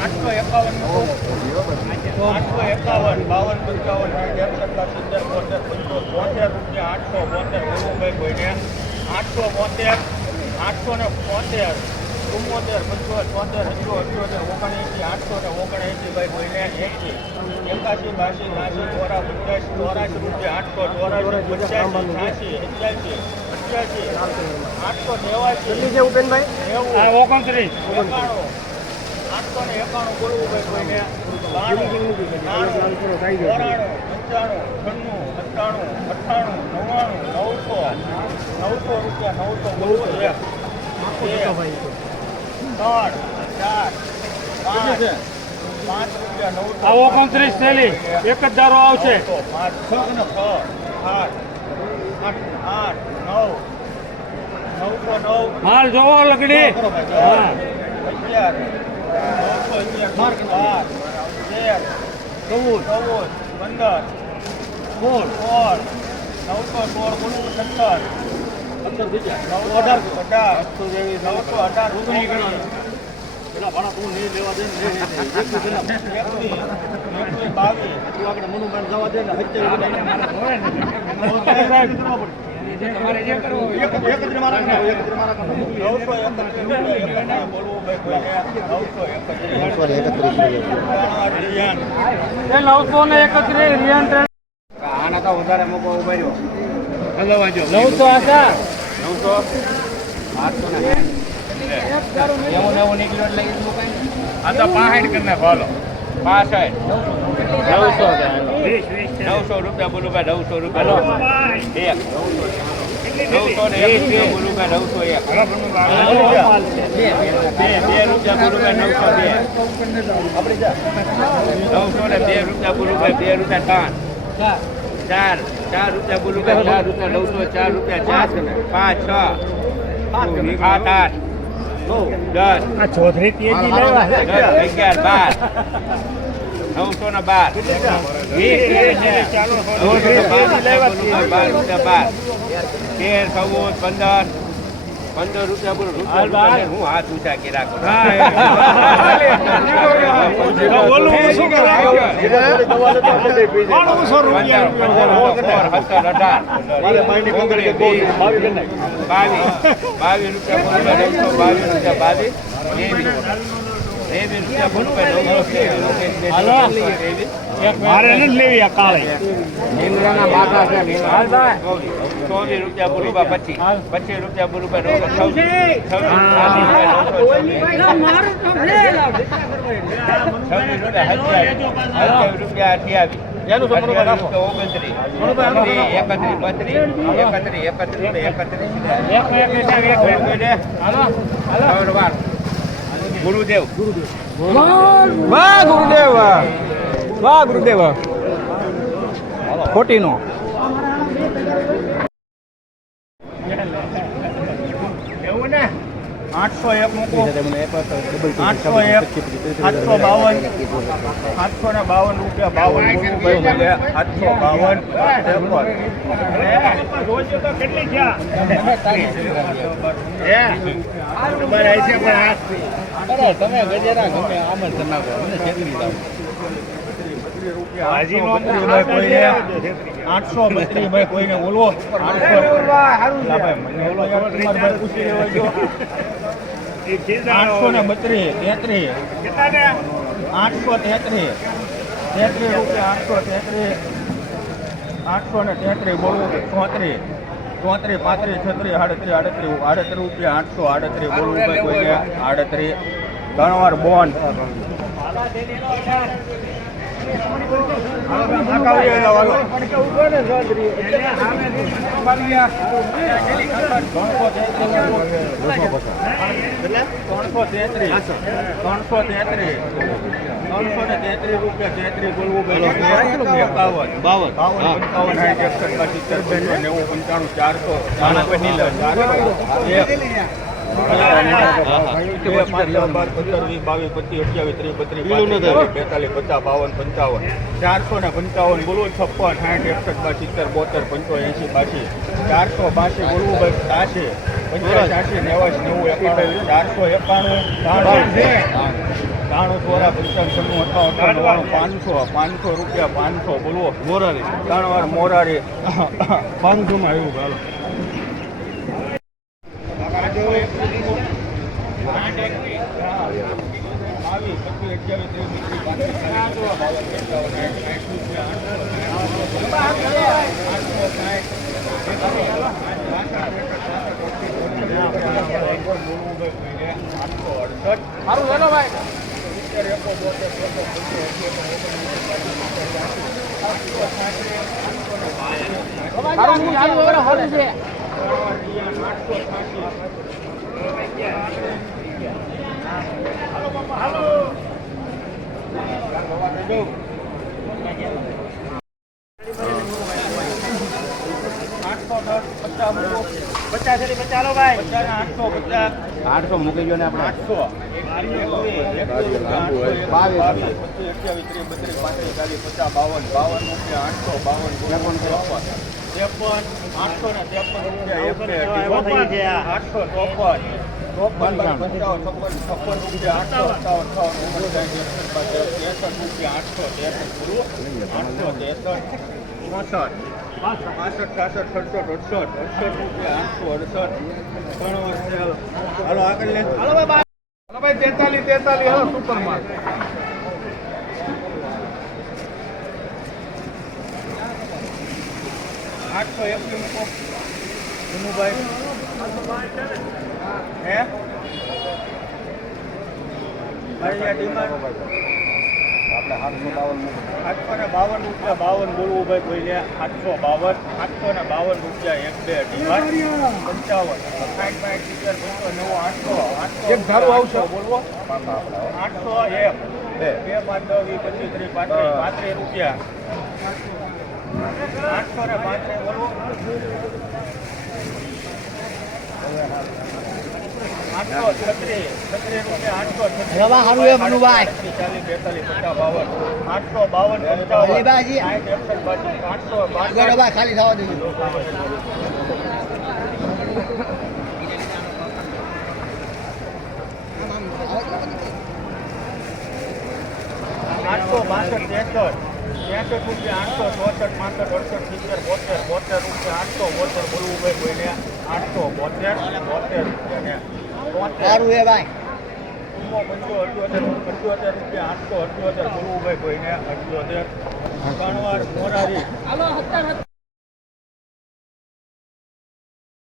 આઠસો એકાવન આઠસો એકાવન, બાવન પંચાવન સાઠ એકસઠ સાત સિત્તેર બોતેર પંચો બોતેર આઠસો બોતેર ગુરુભાઈ આઠસો બોતેર, આઠસો ને બોતેર. ચુમ્મોતેર પંચોતેર છોતેર અઠ્યો અઠ્યોતેર ઓગણએંસી આઠસો ને ઓગણએંસી ભાઈ કોઈને એંસી એકાસી બાસી ત્રાસી ચોરા પંચ્યાસી ચોરાસી રૂપિયા આઠસો ચોરાસી પંચ્યાસી છ્યાસી અઠ્યાસી અઠ્યાસી આઠસો નેવાસી છે ઉપેનભાઈ? નેવું. ઓગણત્રીસ. એકાણું. આઠસો ને એકાણું બોલવું ભાઈ કોઈને બાણું. નાણું ચોરાણું પંચાણું છન્નું સત્તાણું અઠ્ઠાણું નવ્વાણું નવસો નવસો રૂપિયા નવસો બોલવું છે. ત્રણ ચાર પાંચ પાંચ રૂપિયા નવ આ ઓગણત્રીસ થેલી. એક જ ધારો આવશે. પાંચ છ આઠ આઠ નવ. નવસો નવ. માલ જોવો લગડી. હા. અગિયાર નવસો અગિયાર બાર તેર ચૌદ. ચૌદ પંદર સોળ. સોળ નવસો સોળ બોલું સત્તર નવસો ને એકત્રીસ રિયન આના તો વધારે મૂકો રહ્યો. નવસો આશા. નવસો? આઠસો ને. નેવું નેવું નીકળ્યો એટલે આ તો પાસઠ કરીને ફોલો પાસઠ. નવસો. નવસો રૂપિયા બોલું ભાઈ નવસો રૂપિયા એક. નવસો ને એક બોલું ભાઈ નવસો એક. બે બે રૂપિયા બોલું ભાઈ નવસો બે. નવસો ને બે રૂપિયા બોલું ભાઈ બે રૂપિયા ત્રણ ચાર. ચાર રૂપિયા બોલું કે ચાર રૂપિયા નવસો ચાર રૂપિયા ચાર. પાંચ છ. સાત આઠ. દસ. આ ચોધરી તેજી લેવા. દસ અગિયાર બાર. નવસો ને બાર. વીસ નવસો ને બાર રૂપિયા બાર રૂપિયા બાર. તેર ચૌદ પંદર. પંદર રૂપિયા બોલો રૂપિયા હું હાથ ઊંચા કે રાખો? બાવીસ રૂપિયા બાવીસ રૂપિયા રૂપિયા મારે નથી લેવી આ કાળે. ચોવીસ રૂપિયા બોલુબા પચીસ. પચીસ રૂપિયા બોલુબા નવસો છવ્વીસ. છવ્વીસ રૂપિયા સત્યાવીસ રૂપિયા અઠ્યાવીસ ઓગણત્રીસ. એકત્રીસ બત્રીસ એકત્રીસ એકત્રીસ. એકત્રીસ ગુરુદેવ. વાહ ગુરુદેવ. વાહ વાહ ગુરુદેવ. ખોટી નો એવું ને? આઠસો એક મૂકો. આઠસો એક આઠસો બાવન. આઠસો ને બાવન રૂપિયા બાવન આઠસો બાવન. કેટલી ગયા તમે ગજેરા ગમે આમ જ નાખો મને છેતરી જાવ હાજી નો ભાઈ કોઈને આઠસો બત્રીસ ભાઈ કોઈને બોલવો. આઠસો ને બત્રીસ તેત્રીસ. આઠસો તેત્રીસ. તેત્રીસ રૂપિયા આઠસો તેત્રીસ. આઠસો ને તેત્રીસ બોલવું ચોત્રીસ? ચોત્રીસ પાંત્રીસ છત્રીસ આડત્રીસ આડત્રીસ આડત્રીસ રૂપિયા આઠસો આડત્રીસ બોલવું ભાઈ કોઈને? આડત્રીસ. ઘણવાર બોન્ડ ત્રણસો તેત્રીસ ત્રણસો તેત્રીસ ત્રણસો ને તેત્રીસ રૂપિયા તેત્રીસ બોલવું એકાવન બાવન બાવન પંચાવન સાઠ એકસઠ સિત્તેર પંચો નેવું પંચાણું ચારસો ચારસો એક ચારસો ને પંચાવન, બોલો છપ્પન, સાઠ, એકસઠ, સિત્તેર, બોતેર, પંચો એંસી, બાસી, ચારસો બાસી, બોલવું ભાઈ ત્રાસી, પંચાસી, નેવાસી, નેવું, ચારસો એકાણું, ત્રાણું, ચોરા, પંચાવન, અઠાવન, પાંચસો, પાંચસો રૂપિયા, પાંચસો, બોલવો મોરારી ત્રણ વાર મોરારી પાંચસોમાં એવું ચાલો સારું ચાલો ભાઈ. હાલો છે પચાસ એટલે પચાસ ભાઈ. આઠસો પચાસ આઠસો મૂકી ગયો ને આપણે. આઠસો. આઠસો. ત્રેસઠ ચોસઠ પાસઠ. છાસઠ સડસઠ અડસઠ. અડસઠ રૂપિયા, આઠસો, અડસઠ. ત્રણ વર્ષે હાલો. આગળ લે. હાલો ભાઈ, તેતાલીસ તેતાલીસ. હાલો સુપર માલ આઠસો એકવી મૂકો. વિનુભાઈ. હે? ભાઈ ડિમાન્ડ આપણે આઠસો બાવન આઠસો ને બાવન રૂપિયા બાવન બોલવું ભાઈ કોઈને આઠસો બાવન આઠસો ને બાવન રૂપિયા એક બે ડિમાન્ડ પંચાવન. સાઠ પાંઠ સિત્તેર બસો નવ આઠસો આઠસો એક ધારું આવશે. બોલવો આઠસો એક બે. બે પાંચ દસ વીસ પચીસ ત્રીસ પાંત્રીસ પાંત્રીસ રૂપિયા. આઠસો ને પાંત્રીસ બોલવો રવા હારું એ મનુભાઈ. અલીબાજી. ગરોબા ખાલી થવા દેજો આઠસો બાસઠ, ત્રેસઠ ત્રેસઠ રૂપિયા આઠસો ચોસઠ પાંસઠ અડસઠ સિત્તેર બોતેર બોતેર રૂપિયા, આઠસો, બોતેર બોલવું ભાઈ કોઈને આઠસો બોતેર બોતેર રૂપિયા ને સારું એ ભાઈ. પંચોતેર રૂપિયા આઠસો અઠ્યોતેર બોલવું ભાઈ કોઈને અઠ્યોતેર. મોરારી